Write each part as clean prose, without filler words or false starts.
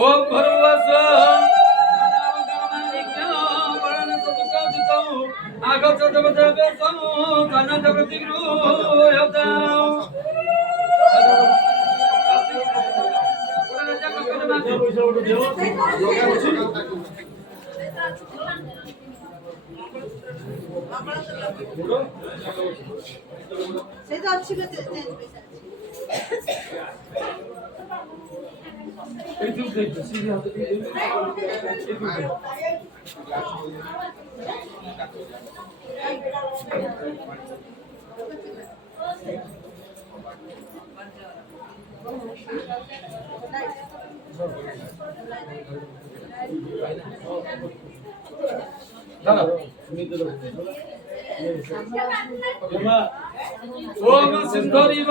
ओम भर्वस्व आगत देवदेव धन ସେଇଟା ଅଛି ବେ ओम सिंधरी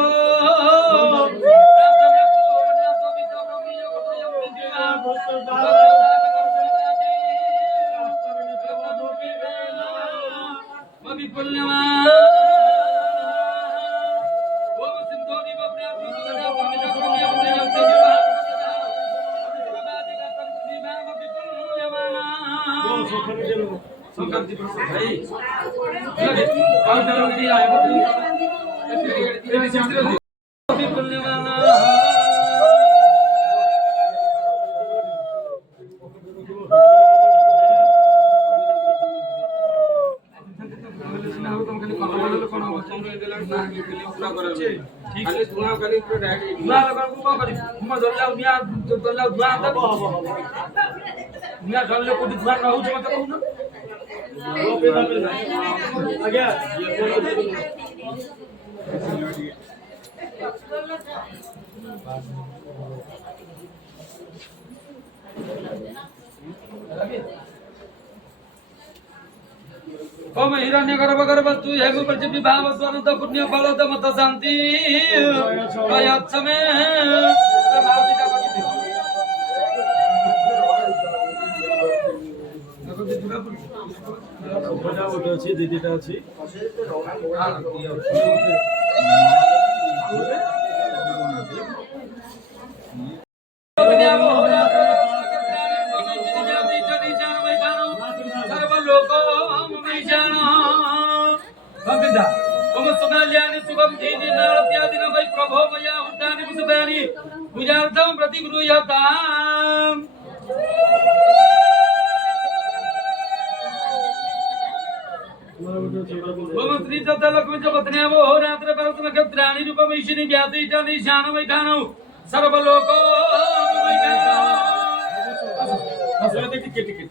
ओम हिरण्य गर्भ गर्भ तू हेगु प्रति भाव स्वरत पुण्य फलत मत शांति कयच्छमे ଅଛି ଦିଦିଟା ଅଛି शुभम प्रभो मया उद्यानि विशुभानि पूजार्थं प्रतिगृह्यताम् ओम श्री सत्य लक्ष्मी च पत्न्यावो रात्र परत नक्षत्राणि रूपमैशिनि व्यातीतानि शानमैखानौ सर्वलोको टिकेट टिकेट